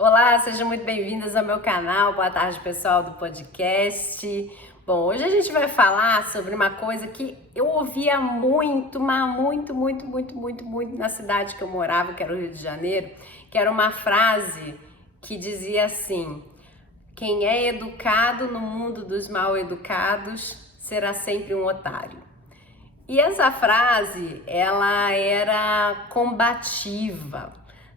Olá, sejam muito bem-vindas ao meu canal. Boa tarde, pessoal do podcast. Bom, hoje a gente vai falar sobre uma coisa que eu ouvia muito, mas muito na cidade que eu morava, que era o Rio de Janeiro, que era uma frase que dizia assim: quem é educado no mundo dos mal educados será sempre um otário. E essa frase, ela era combativa,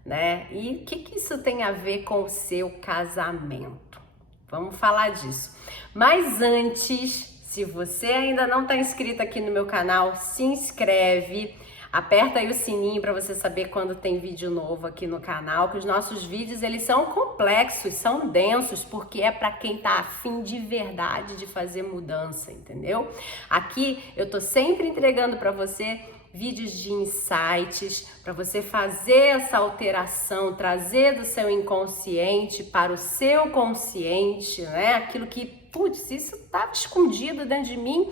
né? E o que isso tem a ver com o seu casamento? Vamos falar disso. Mas antes, se você ainda não está inscrito aqui no meu canal, se inscreve, aperta aí o sininho para você saber quando tem vídeo novo aqui no canal, que os nossos vídeos eles são complexos, são densos, porque é para quem tá afim de verdade de fazer mudança, entendeu? Aqui eu tô sempre entregando para você vídeos de insights para você fazer essa alteração, trazer do seu inconsciente para o seu consciente, né? Aquilo que, putz, isso estava escondido dentro de mim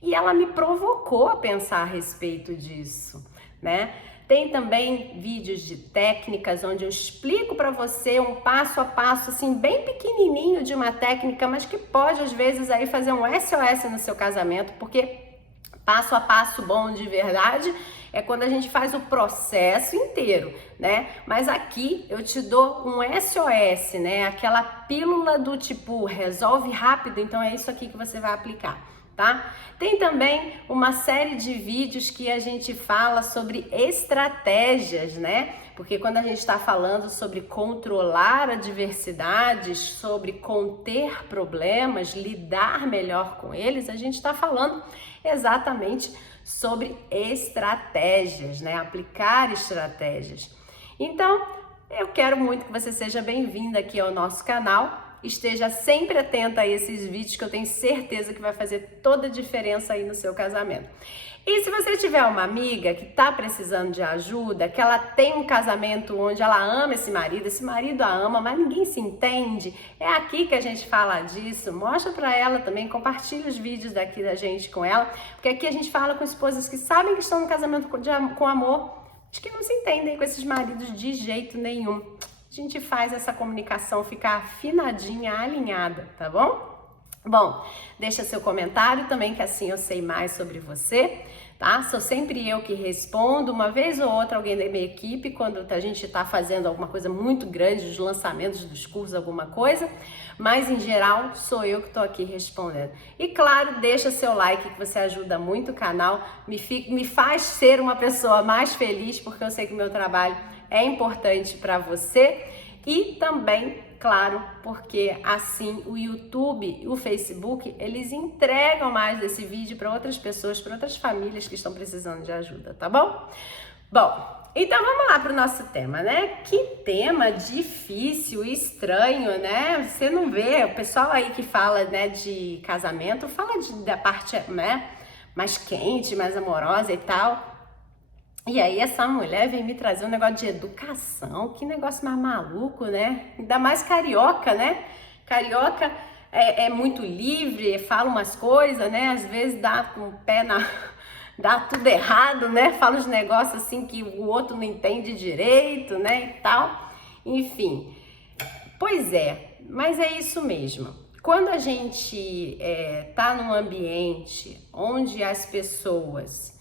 e ela me provocou a pensar a respeito disso, né? Tem também vídeos de técnicas onde eu explico para você um passo a passo assim bem pequenininho de uma técnica, mas que pode às vezes aí fazer um SOS no seu casamento, porque passo a passo bom de verdade é quando a gente faz o processo inteiro, né? Mas aqui eu te dou um SOS, né? Aquela pílula do tipo, resolve rápido, então é isso aqui que você vai aplicar, tá? Tem também uma série de vídeos que a gente fala sobre estratégias, né? Porque quando a gente está falando sobre controlar adversidades, sobre conter problemas, lidar melhor com eles, a gente está falando exatamente sobre estratégias, né? Aplicar estratégias. Então, eu quero muito que você seja bem-vinda aqui ao nosso canal. Esteja sempre atenta a esses vídeos que eu tenho certeza que vai fazer toda a diferença aí no seu casamento. E se você tiver uma amiga que está precisando de ajuda, que ela tem um casamento onde ela ama esse marido a ama, mas ninguém se entende, é aqui que a gente fala disso. Mostra para ela também, compartilha os vídeos daqui da gente com ela, porque aqui a gente fala com esposas que sabem que estão no casamento com amor, mas que não se entendem com esses maridos de jeito nenhum. A gente faz essa comunicação ficar afinadinha, alinhada, tá bom? Bom, deixa seu comentário também, que assim eu sei mais sobre você, tá? Sou sempre eu que respondo, uma vez ou outra alguém da minha equipe, quando a gente tá fazendo alguma coisa muito grande, os lançamentos dos cursos, alguma coisa, mas em geral sou eu que tô aqui respondendo. E claro, deixa seu like, que você ajuda muito o canal, me faz ser uma pessoa mais feliz, porque eu sei que o meu trabalho é importante para você e também, claro, porque assim o YouTube e o Facebook, eles entregam mais desse vídeo para outras pessoas, para outras famílias que estão precisando de ajuda, tá bom? Bom, então vamos lá para o nosso tema, né? Que tema difícil, estranho, né? Você não vê, o pessoal aí que fala, né, de casamento, fala da parte, né, mais quente, mais amorosa e tal. E aí essa mulher vem me trazer um negócio de educação, que negócio mais maluco, né? Ainda mais carioca, né? Carioca é muito livre, fala umas coisas, né? Às vezes dá com o pé na... dá tudo errado, né? Fala uns negócios assim que o outro não entende direito, né? E tal. Enfim, pois é, mas é isso mesmo. Quando a gente tá num ambiente onde as pessoas,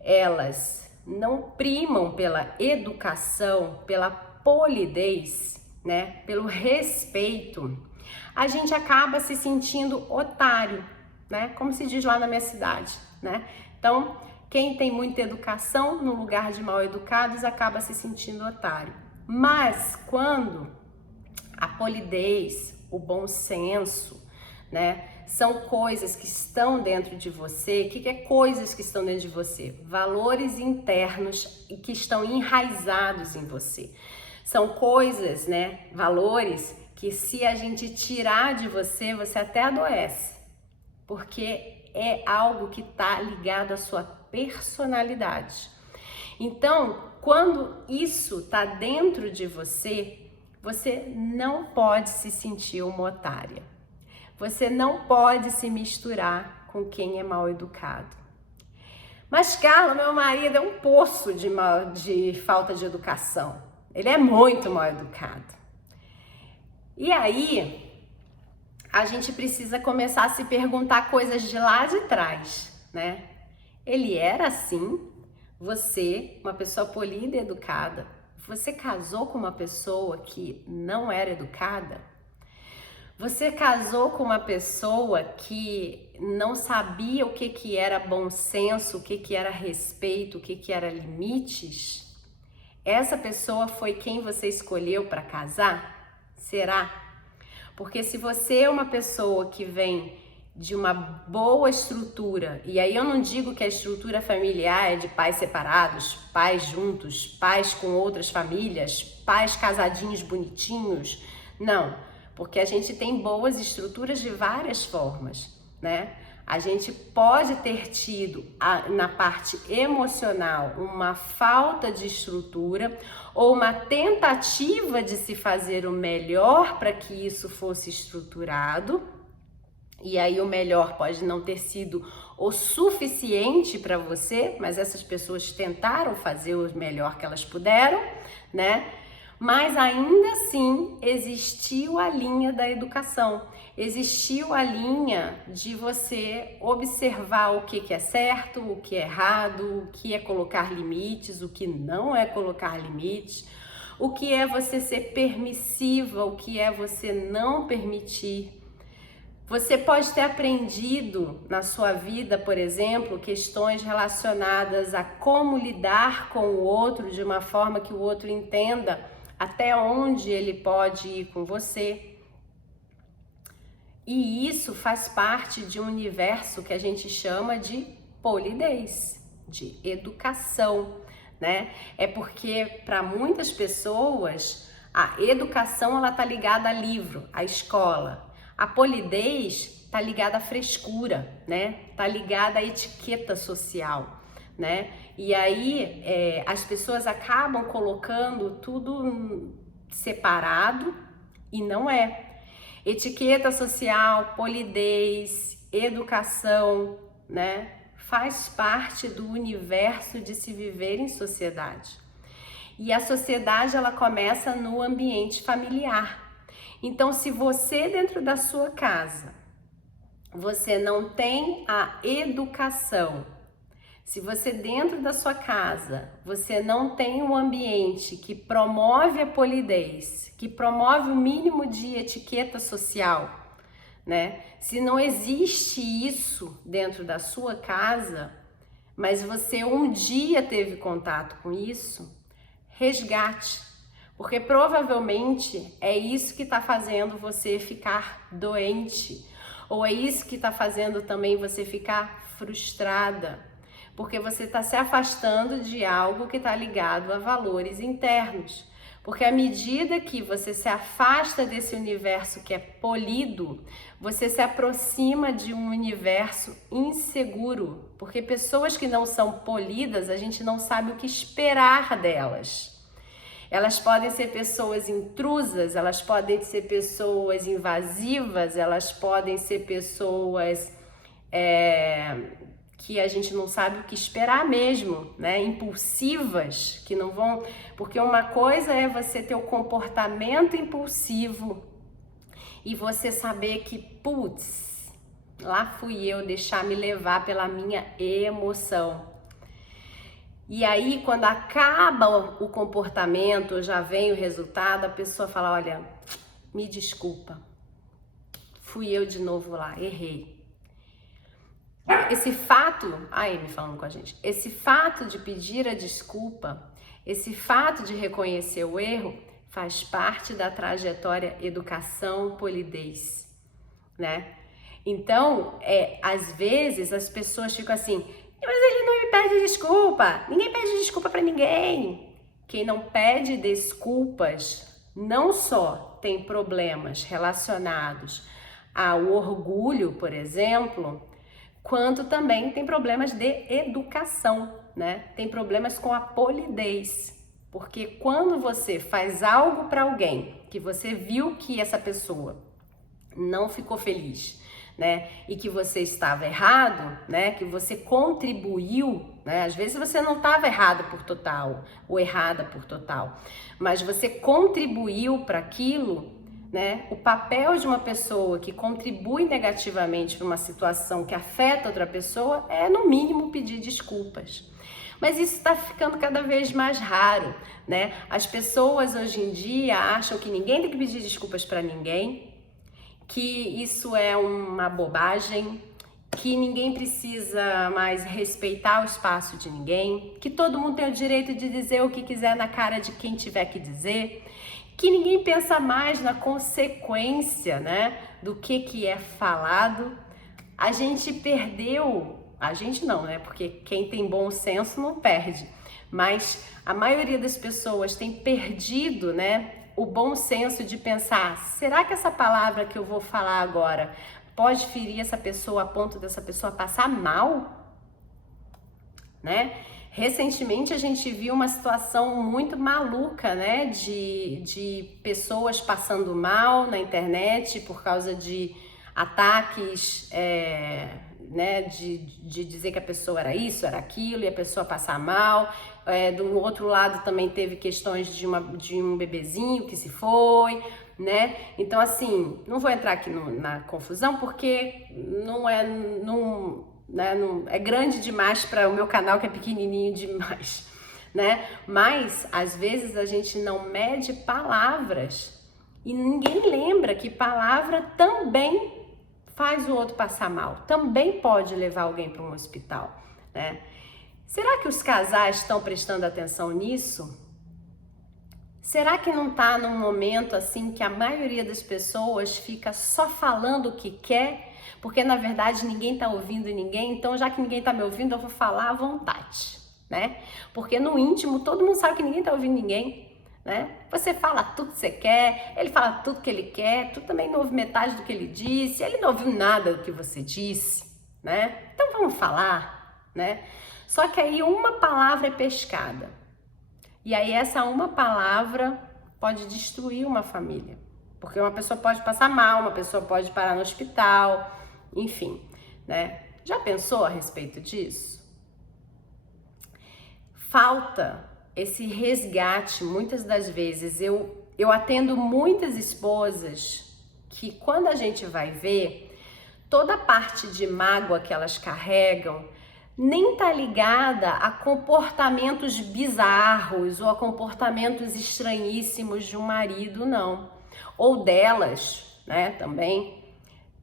elas não primam pela educação, pela polidez, né, pelo respeito, a gente acaba se sentindo otário, né, como se diz lá na minha cidade, né? Então, quem tem muita educação no lugar de mal educados acaba se sentindo otário. Mas quando a polidez, o bom senso, né, são coisas que estão dentro de você. O que é coisas que estão dentro de você? Valores internos e que estão enraizados em você. São coisas, né, valores que se a gente tirar de você, você até adoece, porque é algo que está ligado à sua personalidade. Então, quando isso está dentro de você, você não pode se sentir uma otária. Você não pode se misturar com quem é mal educado. Mas, Carla, meu marido é um poço de falta de educação. Ele é muito mal educado. E aí, a gente precisa começar a se perguntar coisas de lá de trás, né? Ele era assim, você, uma pessoa polida e educada, você casou com uma pessoa que não era educada? Você casou com uma pessoa que não sabia o que era bom senso, o que era respeito, o que era limites? Essa pessoa foi quem você escolheu para casar? Será? Porque se você é uma pessoa que vem de uma boa estrutura, e aí eu não digo que a estrutura familiar é de pais separados, pais juntos, pais com outras famílias, pais casadinhos bonitinhos, não, porque a gente tem boas estruturas de várias formas, né? A gente pode ter tido na parte emocional uma falta de estrutura ou uma tentativa de se fazer o melhor para que isso fosse estruturado. E aí o melhor pode não ter sido o suficiente para você, mas essas pessoas tentaram fazer o melhor que elas puderam, né? Mas ainda assim existiu a linha da educação, existiu a linha de você observar o que é certo, o que é errado, o que é colocar limites, o que não é colocar limites, o que é você ser permissiva, o que é você não permitir. Você pode ter aprendido na sua vida, por exemplo, questões relacionadas a como lidar com o outro de uma forma que o outro entenda até onde ele pode ir com você. E isso faz parte de um universo que a gente chama de polidez, de educação, né? É porque para muitas pessoas a educação ela tá ligada a livro, à escola. A polidez tá ligada à frescura, né? Tá ligada à etiqueta social, né? E aí as pessoas acabam colocando tudo separado e não é. Etiqueta social, polidez, educação, né? Faz parte do universo de se viver em sociedade. E a sociedade ela começa no ambiente familiar. Então, se você dentro da sua casa, você não tem a educação, se você dentro da sua casa, você não tem um ambiente que promove a polidez, que promove o mínimo de etiqueta social, né? Se não existe isso dentro da sua casa, mas você um dia teve contato com isso, resgate, porque provavelmente é isso que está fazendo você ficar doente, ou é isso que está fazendo também você ficar frustrada, porque você está se afastando de algo que está ligado a valores internos. Porque à medida que você se afasta desse universo que é polido, você se aproxima de um universo inseguro. Porque pessoas que não são polidas, a gente não sabe o que esperar delas. Elas podem ser pessoas intrusas, elas podem ser pessoas invasivas, elas podem ser pessoas que a gente não sabe o que esperar mesmo, né? Impulsivas, que não vão... Porque uma coisa é você ter o comportamento impulsivo e você saber que, putz, lá fui eu deixar me levar pela minha emoção. E aí, quando acaba o comportamento, já vem o resultado, a pessoa fala, olha, me desculpa, fui eu de novo lá, errei. Esse fato, a Amy falando com a gente, esse fato de pedir a desculpa, esse fato de reconhecer o erro, faz parte da trajetória educação, polidez, né? Então, às vezes as pessoas ficam assim, mas ele não me pede desculpa, ninguém pede desculpa pra ninguém. Quem não pede desculpas não só tem problemas relacionados ao orgulho, por exemplo, quanto também tem problemas de educação, né? Tem problemas com a polidez. Porque quando você faz algo para alguém que você viu que essa pessoa não ficou feliz, né? E que você estava errado, né? Que você contribuiu, né? Às vezes você não estava errado por total ou errada por total, mas você contribuiu para aquilo. né? O papel de uma pessoa que contribui negativamente para uma situação que afeta outra pessoa é, no mínimo, pedir desculpas. Mas isso está ficando cada vez mais raro, né? As pessoas hoje em dia acham que ninguém tem que pedir desculpas para ninguém, que isso é uma bobagem, que ninguém precisa mais respeitar o espaço de ninguém, que todo mundo tem o direito de dizer o que quiser na cara de quem tiver que dizer, que ninguém pensa mais na consequência, né, do que é falado. A gente perdeu, a gente não, né, porque quem tem bom senso não perde, mas a maioria das pessoas tem perdido, né, o bom senso de pensar, será que essa palavra que eu vou falar agora pode ferir essa pessoa a ponto dessa pessoa passar mal, né? Recentemente a gente viu uma situação muito maluca, né, de pessoas passando mal na internet por causa de ataques, né, de dizer que a pessoa era isso, era aquilo, e a pessoa passar mal. Do outro lado também teve questões de um bebezinho que se foi, né? Então, assim, não vou entrar aqui na confusão porque é grande demais para o meu canal, que é pequenininho demais, né? Mas às vezes a gente não mede palavras e ninguém lembra que palavra também faz o outro passar mal, também pode levar alguém para um hospital, né? Será que os casais estão prestando atenção nisso? Será que não está num momento assim que a maioria das pessoas fica só falando o que quer? Porque na verdade ninguém está ouvindo ninguém, então já que ninguém está me ouvindo, eu vou falar à vontade, né? Porque no íntimo todo mundo sabe que ninguém está ouvindo ninguém, né? Você fala tudo que você quer, ele fala tudo que ele quer, tu também não ouve metade do que ele disse, ele não ouviu nada do que você disse, né? Então vamos falar, né? Só que aí uma palavra é pescada. E aí essa uma palavra pode destruir uma família. Porque uma pessoa pode passar mal, uma pessoa pode parar no hospital, enfim, né? Já pensou a respeito disso? Falta esse resgate, muitas das vezes. Eu atendo muitas esposas que quando a gente vai ver, toda a parte de mágoa que elas carregam nem tá ligada a comportamentos bizarros ou a comportamentos estranhíssimos de um marido, não. Ou delas, né, também.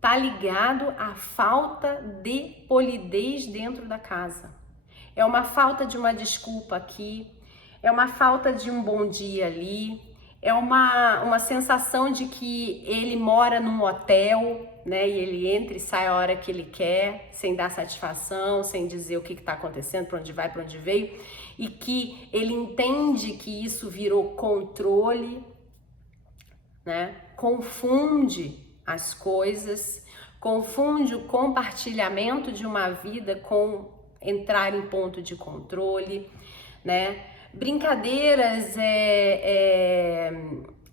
Tá ligado à falta de polidez dentro da casa. É uma falta de uma desculpa aqui, é uma falta de um bom dia ali, é uma sensação de que ele mora num hotel, né, e ele entra e sai a hora que ele quer, sem dar satisfação, sem dizer o que está acontecendo, para onde vai, para onde veio, e que ele entende que isso virou controle, né, confunde as coisas, confunde o compartilhamento de uma vida com entrar em ponto de controle, né, brincadeiras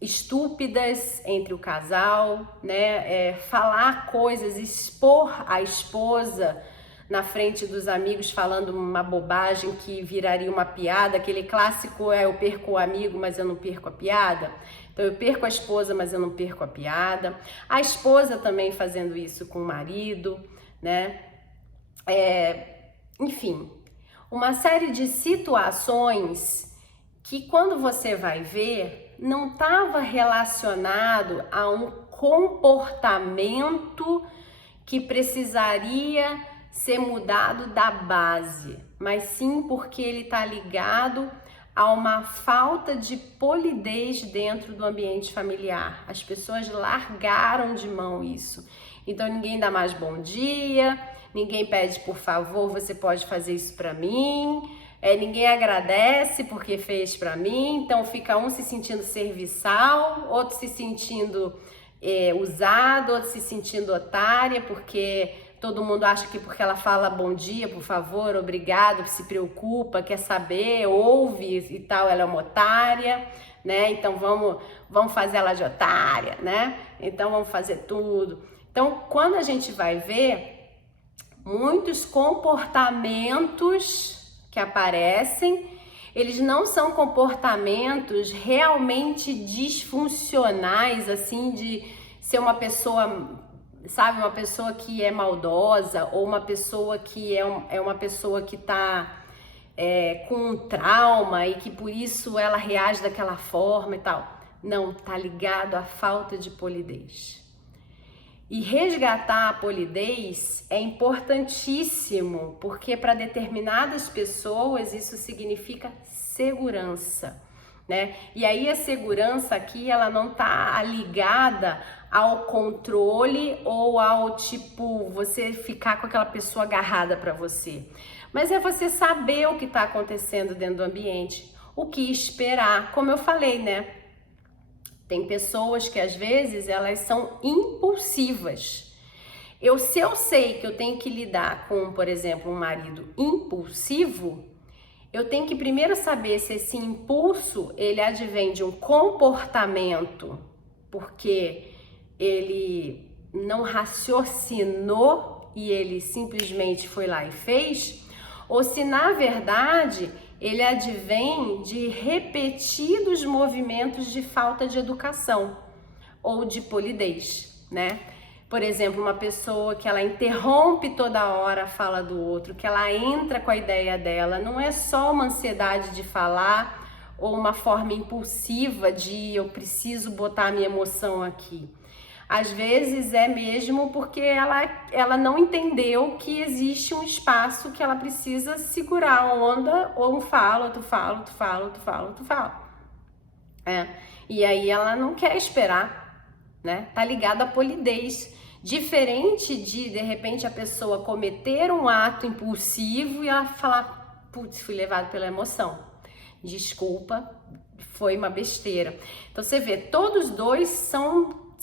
estúpidas entre o casal, né? Falar coisas, expor a esposa na frente dos amigos falando uma bobagem que viraria uma piada, aquele clássico eu perco o amigo, mas eu não perco a piada. Então eu perco a esposa, mas eu não perco a piada. A esposa também fazendo isso com o marido, né? Enfim, uma série de situações que quando você vai ver, não estava relacionado a um comportamento que precisaria ser mudado da base, mas sim porque ele está ligado a uma falta de polidez dentro do ambiente familiar. As pessoas largaram de mão isso. Então ninguém dá mais bom dia, ninguém pede por favor, você pode fazer isso para mim. Ninguém agradece porque fez para mim, então fica um se sentindo serviçal, outro se sentindo usado, outro se sentindo otária, porque todo mundo acha que porque ela fala bom dia, por favor, obrigado, se preocupa, quer saber, ouve e tal, ela é uma otária, né? Então vamos fazer ela de otária, né? Então vamos fazer tudo. Então quando a gente vai ver, muitos comportamentos que aparecem, Eles não são comportamentos realmente disfuncionais, assim, de ser uma pessoa, sabe, uma pessoa que é maldosa ou uma pessoa que é uma pessoa que tá com um trauma e que por isso ela reage daquela forma e tal. Não, tá ligado à falta de polidez. E resgatar a polidez é importantíssimo, porque para determinadas pessoas isso significa segurança, né? E aí a segurança aqui, ela não tá ligada ao controle ou ao tipo, você ficar com aquela pessoa agarrada para você. Mas é você saber o que está acontecendo dentro do ambiente, o que esperar, como eu falei, né? Tem pessoas que às vezes elas são impulsivas. Se eu sei que eu tenho que lidar com, por exemplo, um marido impulsivo, eu tenho que primeiro saber se esse impulso ele advém de um comportamento, porque ele não raciocinou e ele simplesmente foi lá e fez, ou se na verdade ele advém de repetidos movimentos de falta de educação ou de polidez, né? Por exemplo, uma pessoa que ela interrompe toda hora a fala do outro, que ela entra com a ideia dela, não é só uma ansiedade de falar ou uma forma impulsiva de eu preciso botar a minha emoção aqui. Às vezes é mesmo porque ela não entendeu que existe um espaço que ela precisa segurar a onda, ou tu fala. E aí ela não quer esperar, né? Tá ligado à polidez. Diferente de repente, a pessoa cometer um ato impulsivo e ela falar, putz, fui levado pela emoção. Desculpa, foi uma besteira. Então você vê, todos dois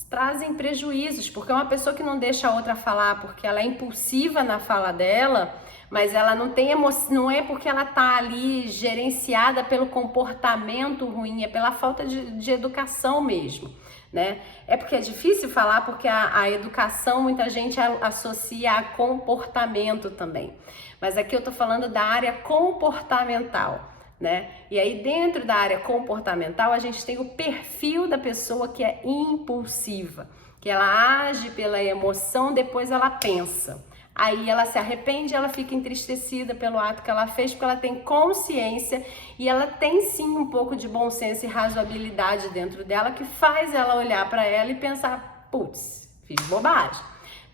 trazem prejuízos, porque uma pessoa que não deixa a outra falar porque ela é impulsiva na fala dela, mas ela não tem emoção, não é porque ela tá ali gerenciada pelo comportamento ruim, é pela falta de educação mesmo, né? É porque é difícil falar porque a educação muita gente associa a comportamento também, mas aqui eu tô falando da área comportamental, né? E aí dentro da área comportamental a gente tem o perfil da pessoa que é impulsiva, que ela age pela emoção, depois ela pensa. Aí ela se arrepende, ela fica entristecida pelo ato que ela fez, porque ela tem consciência e ela tem sim um pouco de bom senso e razoabilidade dentro dela que faz ela olhar para ela e pensar, putz, fiz bobagem,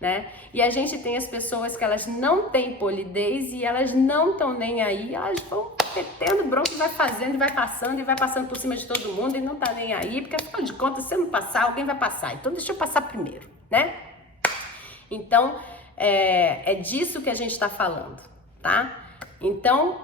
né? E a gente tem as pessoas que elas não têm polidez e elas não estão nem aí, elas vão metendo bronca e vai fazendo e vai passando por cima de todo mundo e não tá nem aí, porque afinal de contas, se eu não passar, alguém vai passar, então deixa eu passar primeiro, né? Então, é disso que a gente está falando, tá? Então,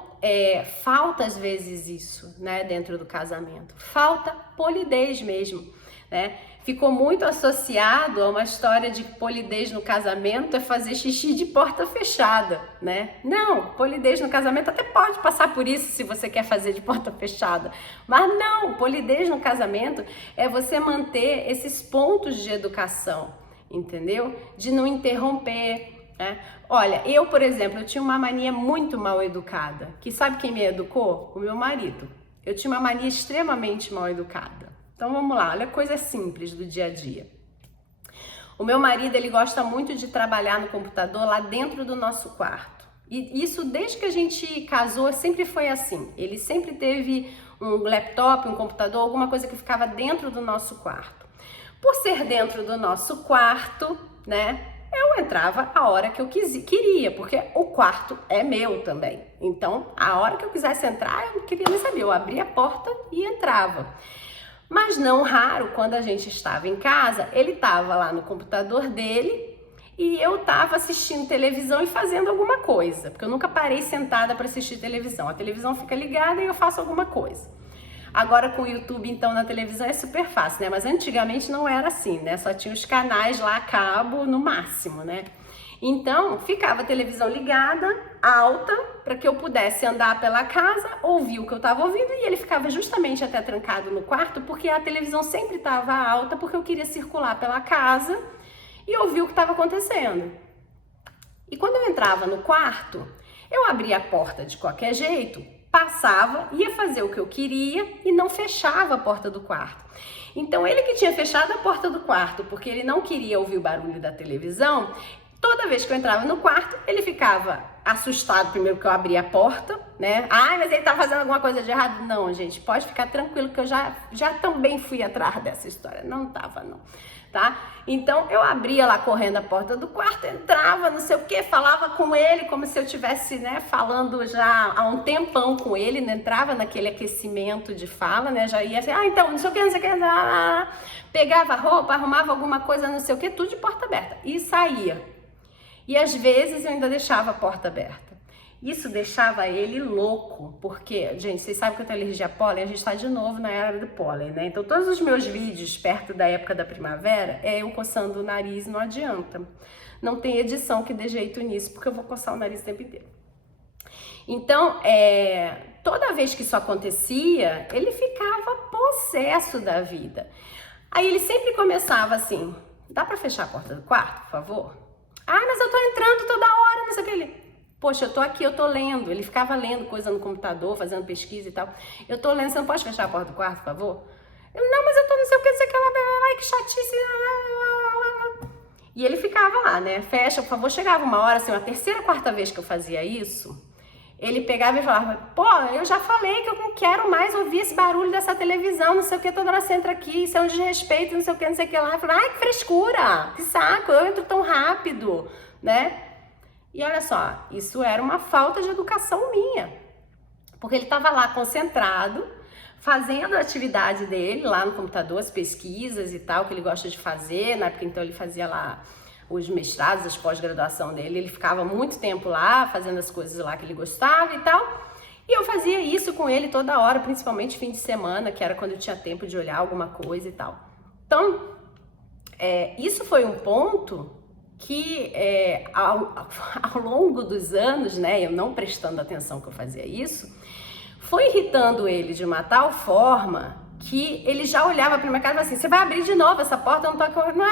falta às vezes isso, né, dentro do casamento. Falta polidez mesmo, né? Ficou muito associado a uma história de que polidez no casamento é fazer xixi de porta fechada, né? Não, polidez no casamento até pode passar por isso se você quer fazer de porta fechada, mas não, polidez no casamento é você manter esses pontos de educação, entendeu? De não interromper, né? Olha, eu, por exemplo, eu tinha uma mania muito mal educada, que sabe quem me educou? O meu marido. Eu tinha uma mania extremamente mal educada. Então vamos lá, olha coisa simples do dia a dia. O meu marido, ele gosta muito de trabalhar no computador lá dentro do nosso quarto. E isso desde que a gente casou sempre foi assim. Ele sempre teve um laptop, um computador, alguma coisa que ficava dentro do nosso quarto. Por ser dentro do nosso quarto, né, eu entrava a hora que eu queria, porque o quarto é meu também. Então, a hora que eu quisesse entrar, eu não queria nem saber, eu abria a porta e entrava. Mas não raro, quando a gente estava em casa, ele estava lá no computador dele e eu estava assistindo televisão e fazendo alguma coisa, porque eu nunca parei sentada para assistir televisão. A televisão fica ligada e eu faço alguma coisa. Agora com o YouTube, então, na televisão é super fácil, né? Mas antigamente não era assim, né? Só tinha os canais lá a cabo no máximo, né? Então, ficava a televisão ligada, alta, para que eu pudesse andar pela casa, ouvir o que eu estava ouvindo, e ele ficava justamente até trancado no quarto, porque a televisão sempre estava alta, porque eu queria circular pela casa e ouvir o que estava acontecendo. E quando eu entrava no quarto, eu abria a porta de qualquer jeito, passava, ia fazer o que eu queria e não fechava a porta do quarto. Então ele que tinha fechado a porta do quarto porque ele não queria ouvir o barulho da televisão, toda vez que eu entrava no quarto, ele ficava assustado primeiro que eu abria a porta, né? Ai, mas ele tá fazendo alguma coisa de errado. Não, gente, pode ficar tranquilo que eu já também fui atrás dessa história. Não tava, não, tá? Então, eu abria lá correndo a porta do quarto, entrava, não sei o que, falava com ele como se eu tivesse, né, falando já há um tempão com ele, né? Entrava naquele aquecimento de fala, né? Já ia assim, então, não sei o que, não sei o que, pegava roupa, arrumava alguma coisa, não sei o que, tudo de porta aberta e saía. E às vezes eu ainda deixava a porta aberta. Isso deixava ele louco, porque, gente, vocês sabem que eu tenho alergia a pólen, a gente está de novo na era do pólen, né? Então todos os meus vídeos perto da época da primavera é eu coçando o nariz, não adianta. Não tem edição que dê jeito nisso, porque eu vou coçar o nariz o tempo inteiro. Então, toda vez que isso acontecia, ele ficava possesso da vida. Aí ele sempre começava assim, dá pra fechar a porta do quarto, por favor? Ah, mas eu tô entrando toda hora, não sei o que. Ele, poxa, eu tô aqui, eu tô lendo. Ele ficava lendo coisa no computador, fazendo pesquisa e tal. Eu tô lendo, você não pode fechar a porta do quarto, por favor? Eu, não, mas eu tô não sei o que, não sei o que, ai, que chatice. E ele ficava lá, né? Fecha, por favor. Chegava uma hora, assim, a terceira, quarta vez que eu fazia isso, ele pegava e falava, pô, eu já falei que eu não quero mais ouvir esse barulho dessa televisão, não sei o que, toda hora você entra aqui, isso é um desrespeito, não sei o que, não sei o que lá. Eu falava, ai, que frescura, que saco, eu entro tão rápido, né? E olha só, isso era uma falta de educação minha, porque ele estava lá concentrado, fazendo a atividade dele lá no computador, as pesquisas e tal, que ele gosta de fazer, né? Porque então ele fazia lá os mestrados, as pós-graduação dele, ele ficava muito tempo lá, fazendo as coisas lá que ele gostava e tal, e eu fazia isso com ele toda hora, principalmente fim de semana, que era quando eu tinha tempo de olhar alguma coisa e tal. Então, isso foi um ponto que ao longo dos anos, né, eu não prestando atenção que eu fazia isso, foi irritando ele de uma tal forma que ele já olhava para minha cara e falava assim, você vai abrir de novo essa porta, eu não tô acreditando.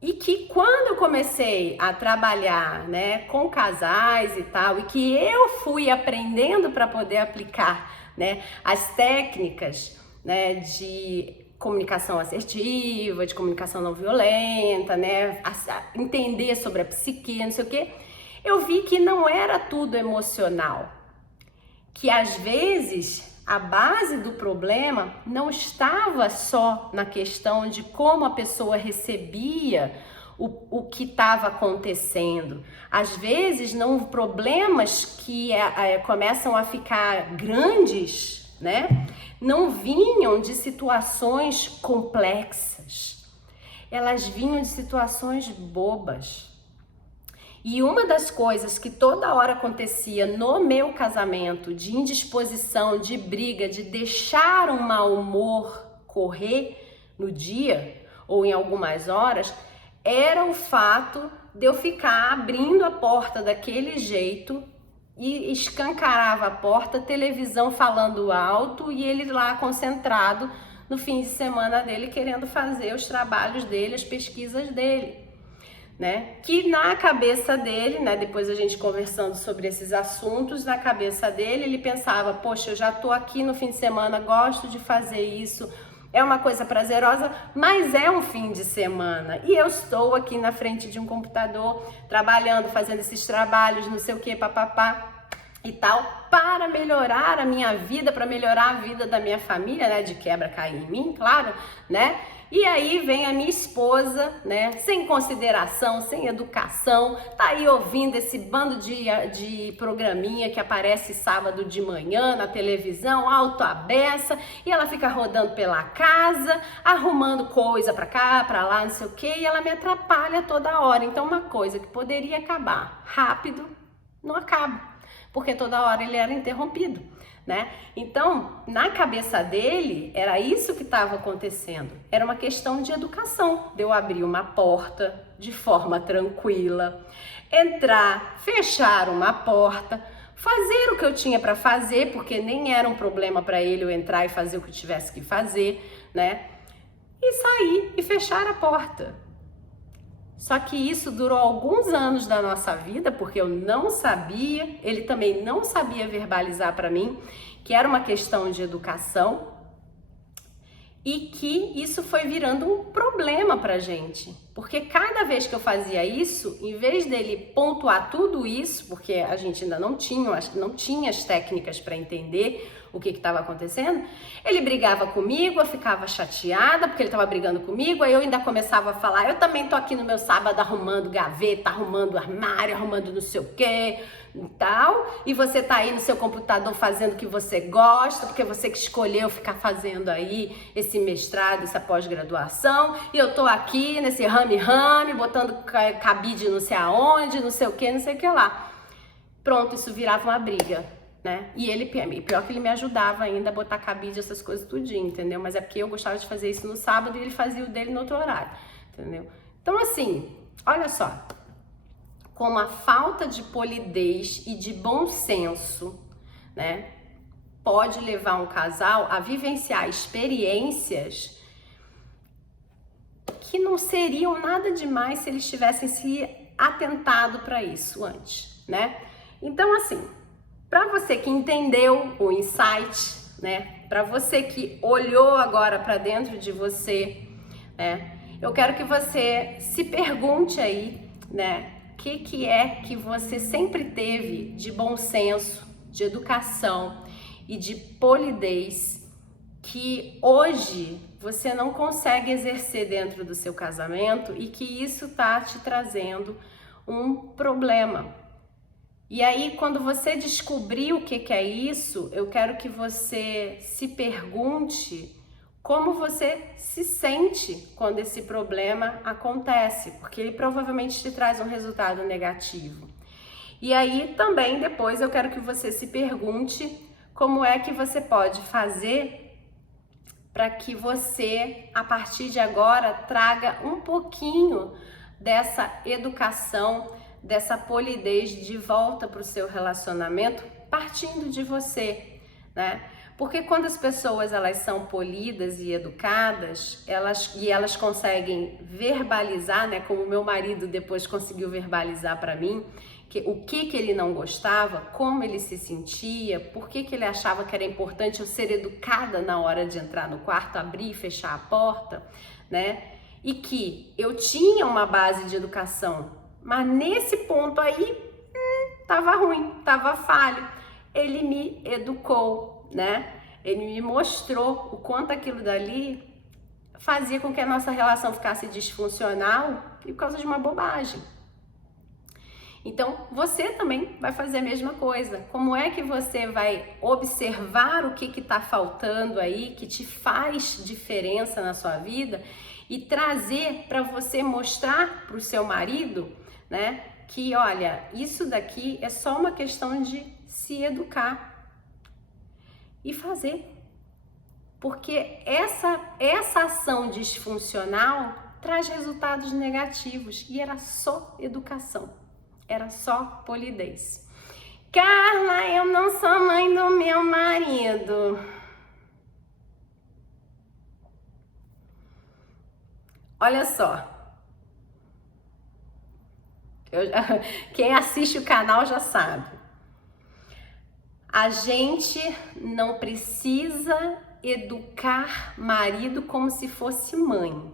E que quando eu comecei a trabalhar, né, com casais e tal, e que eu fui aprendendo para poder aplicar, né, as técnicas, né, de comunicação assertiva, de comunicação não violenta, né, entender sobre a psique, não sei o quê, eu vi que não era tudo emocional. Que às vezes a base do problema não estava só na questão de como a pessoa recebia o que estava acontecendo. Às vezes, não problemas que começam a ficar grandes, né, não vinham de situações complexas. Elas vinham de situações bobas. E uma das coisas que toda hora acontecia no meu casamento, de indisposição, de briga, de deixar um mau humor correr no dia ou em algumas horas, era o fato de eu ficar abrindo a porta daquele jeito e escancarava a porta, televisão falando alto e ele lá concentrado no fim de semana dele, querendo fazer os trabalhos dele, as pesquisas dele. Né? Que na cabeça dele, né, depois a gente conversando sobre esses assuntos, na cabeça dele ele pensava, poxa, eu já tô aqui no fim de semana, gosto de fazer isso, é uma coisa prazerosa, mas é um fim de semana e eu estou aqui na frente de um computador, trabalhando, fazendo esses trabalhos, não sei o que, papapá e tal, para melhorar a minha vida, para melhorar a vida da minha família, né, de quebra cair em mim, claro, né? E aí vem a minha esposa, né, sem consideração, sem educação, tá aí ouvindo esse bando de programinha que aparece sábado de manhã na televisão, alto à beça, e ela fica rodando pela casa, arrumando coisa pra cá, pra lá, não sei o que, e ela me atrapalha toda hora. Então uma coisa que poderia acabar rápido, não acaba, porque toda hora ele era interrompido. Né? Então, na cabeça dele, era isso que estava acontecendo. Era uma questão de educação, de eu abrir uma porta de forma tranquila, entrar, fechar uma porta, fazer o que eu tinha para fazer, porque nem era um problema para ele eu entrar e fazer o que eu tivesse que fazer, né? E sair e fechar a porta. Só que isso durou alguns anos da nossa vida, porque eu não sabia, ele também não sabia verbalizar para mim que era uma questão de educação e que isso foi virando um problema pra gente. Porque cada vez que eu fazia isso, em vez dele pontuar tudo isso, porque a gente ainda não tinha as técnicas para entender o que estava acontecendo, ele brigava comigo, eu ficava chateada porque ele estava brigando comigo, aí eu ainda começava a falar, eu também tô aqui no meu sábado arrumando gaveta, arrumando armário, arrumando não sei o quê e tal, e você tá aí no seu computador fazendo o que você gosta, porque você que escolheu ficar fazendo aí esse mestrado, essa pós-graduação, e eu tô aqui nesse rame-rame, botando cabide não sei aonde, não sei o que lá. Pronto, isso virava uma briga, né? E ele, pior que ele me ajudava ainda a botar cabide, essas coisas tudinho, entendeu? Mas é porque eu gostava de fazer isso no sábado e ele fazia o dele no outro horário, entendeu? Então assim, olha só, como a falta de polidez e de bom senso, né, pode levar um casal a vivenciar experiências que não seriam nada demais se eles tivessem se atentado para isso antes, né? Então assim, para você que entendeu o insight, né, para você que olhou agora para dentro de você, né, eu quero que você se pergunte aí, né, o que é que você sempre teve de bom senso, de educação e de polidez que hoje você não consegue exercer dentro do seu casamento e que isso tá te trazendo um problema. E aí, quando você descobrir o que é isso, eu quero que você se pergunte como você se sente quando esse problema acontece, porque ele provavelmente te traz um resultado negativo. E aí também depois eu quero que você se pergunte como é que você pode fazer para que você, a partir de agora, traga um pouquinho dessa educação, dessa polidez de volta para o seu relacionamento, partindo de você, né? Porque quando as pessoas elas são polidas e educadas, elas conseguem verbalizar, né? Como meu marido depois conseguiu verbalizar para mim, o que ele não gostava, como ele se sentia, por que ele achava que era importante eu ser educada na hora de entrar no quarto, abrir e fechar a porta, né? E que eu tinha uma base de educação, mas nesse ponto aí, tava ruim, tava falho. Ele me educou, né? Ele me mostrou o quanto aquilo dali fazia com que a nossa relação ficasse disfuncional e por causa de uma bobagem. Então, você também vai fazer a mesma coisa. Como é que você vai observar o que está faltando aí, que te faz diferença na sua vida e trazer para você mostrar para o seu marido, né, que olha, isso daqui é só uma questão de se educar e fazer. Porque essa ação disfuncional traz resultados negativos e era só educação. Era só polidez. Carla, eu não sou mãe do meu marido. Olha só. Quem assiste o canal já sabe. A gente não precisa educar marido como se fosse mãe.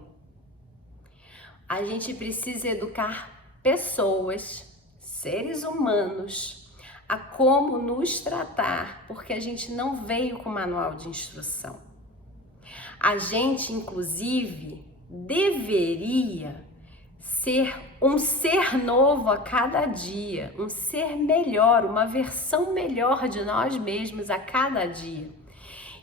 A gente precisa educar pessoas, seres humanos, a como nos tratar, porque a gente não veio com manual de instrução. A gente, inclusive, deveria ser um ser novo a cada dia, um ser melhor, uma versão melhor de nós mesmos a cada dia.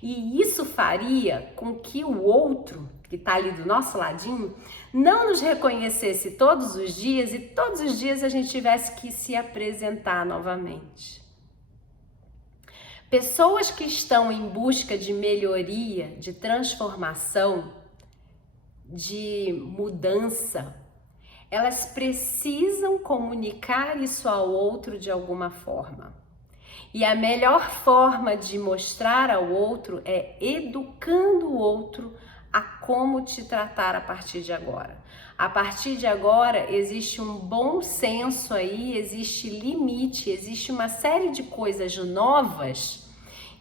E isso faria com que o outro, que está ali do nosso ladinho, não nos reconhecesse todos os dias e todos os dias a gente tivesse que se apresentar novamente. Pessoas que estão em busca de melhoria, de transformação, de mudança, elas precisam comunicar isso ao outro de alguma forma. E a melhor forma de mostrar ao outro é educando o outro a como te tratar a partir de agora. A partir de agora existe um bom senso aí, existe limite, existe uma série de coisas novas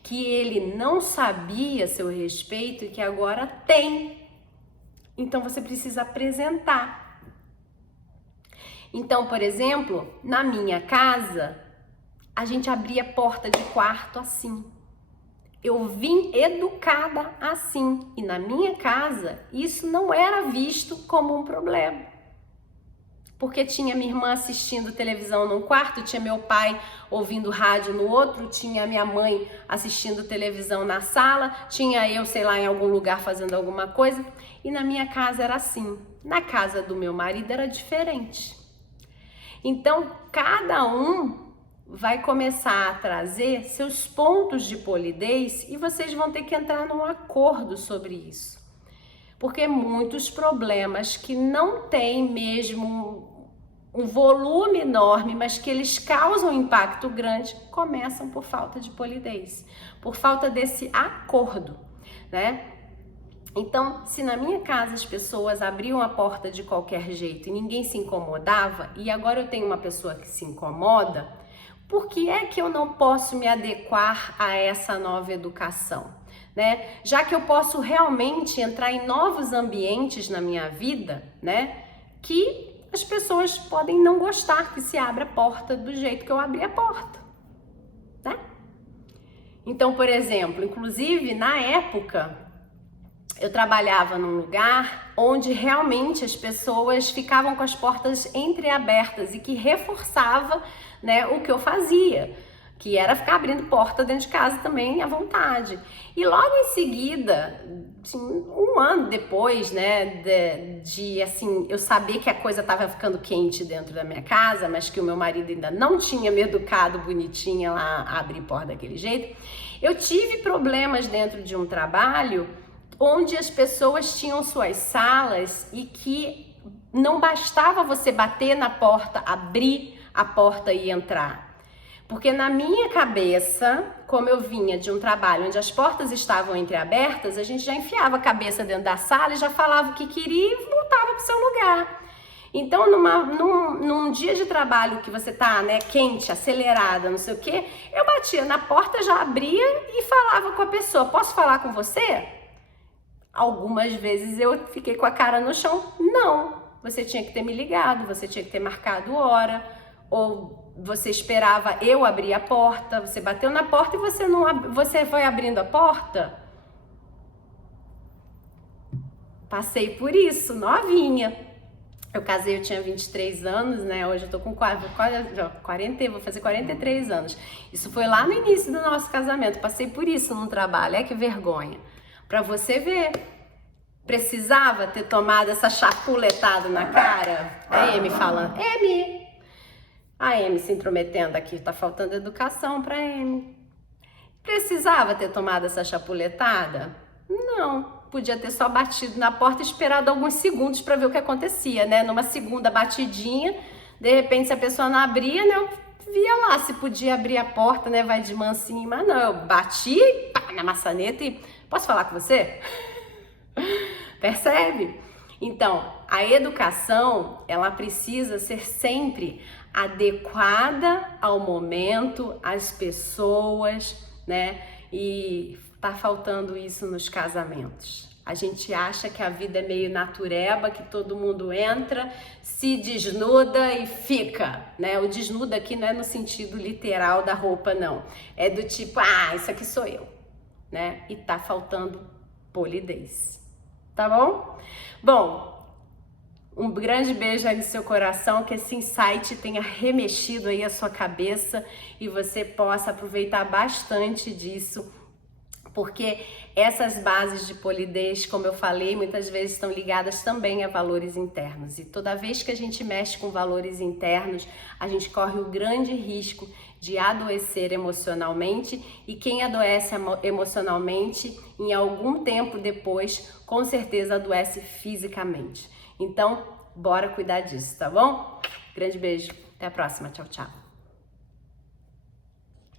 que ele não sabia a seu respeito e que agora tem. Então você precisa apresentar. Então, por exemplo, na minha casa, a gente abria a porta de quarto assim. Eu vim educada assim. E na minha casa, isso não era visto como um problema. Porque tinha minha irmã assistindo televisão num quarto, tinha meu pai ouvindo rádio no outro, tinha minha mãe assistindo televisão na sala, tinha eu, sei lá, em algum lugar fazendo alguma coisa. E na minha casa era assim. Na casa do meu marido era diferente. Então, cada um vai começar a trazer seus pontos de polidez e vocês vão ter que entrar num acordo sobre isso. Porque muitos problemas que não têm mesmo um volume enorme, mas que eles causam impacto grande, começam por falta de polidez, por falta desse acordo, né? Então, se na minha casa as pessoas abriam a porta de qualquer jeito e ninguém se incomodava, e agora eu tenho uma pessoa que se incomoda, por que é que eu não posso me adequar a essa nova educação, né? Já que eu posso realmente entrar em novos ambientes na minha vida, né? Que as pessoas podem não gostar que se abra a porta do jeito que eu abri a porta, né? Então, por exemplo, inclusive na época, eu trabalhava num lugar onde realmente as pessoas ficavam com as portas entreabertas e que reforçava, né, o que eu fazia, que era ficar abrindo porta dentro de casa também à vontade. E logo em seguida, assim, um ano depois, né, assim, eu saber que a coisa estava ficando quente dentro da minha casa, mas que o meu marido ainda não tinha me educado bonitinha lá a abrir porta daquele jeito, eu tive problemas dentro de um trabalho onde as pessoas tinham suas salas e que não bastava você bater na porta, abrir a porta e entrar. Porque na minha cabeça, como eu vinha de um trabalho onde as portas estavam entreabertas, a gente já enfiava a cabeça dentro da sala e já falava o que queria e voltava para o seu lugar. Então, num dia de trabalho que você tá, né, quente, acelerada, não sei o quê, eu batia na porta, já abria e falava com a pessoa, posso falar com você? Algumas vezes eu fiquei com a cara no chão. Não, você tinha que ter me ligado, você tinha que ter marcado hora, ou você esperava eu abrir a porta, você bateu na porta e você foi abrindo a porta. Passei por isso, novinha. Eu casei, eu tinha 23 anos, né? Hoje eu tô com 40, vou fazer 43 anos. Isso foi lá no início do nosso casamento. Passei por isso no trabalho, é que vergonha. Pra você ver, precisava ter tomado essa chapuletada na cara? A Amy falando, Amy! A Amy se intrometendo aqui, tá faltando educação pra Amy. Precisava ter tomado essa chapuletada? Não, podia ter só batido na porta e esperado alguns segundos pra ver o que acontecia, né? Numa segunda batidinha, de repente se a pessoa não abria, né? Eu via lá se podia abrir a porta, né? Vai de mansinho, mas não, eu bati pá, na maçaneta e... Posso falar com você? Percebe? Então, a educação, ela precisa ser sempre adequada ao momento, às pessoas, né? E tá faltando isso nos casamentos. A gente acha que a vida é meio natureba, que todo mundo entra, se desnuda e fica, né? O desnuda aqui não é no sentido literal da roupa, não. É do tipo, isso aqui sou eu, né? E tá faltando polidez, tá bom? Bom, um grande beijo aí no seu coração, que esse insight tenha remexido aí a sua cabeça e você possa aproveitar bastante disso, porque essas bases de polidez, como eu falei, muitas vezes estão ligadas também a valores internos. E toda vez que a gente mexe com valores internos, a gente corre o grande risco de adoecer emocionalmente, e quem adoece emocionalmente, em algum tempo depois, com certeza adoece fisicamente. Então, bora cuidar disso, tá bom? Grande beijo, até a próxima, tchau, tchau.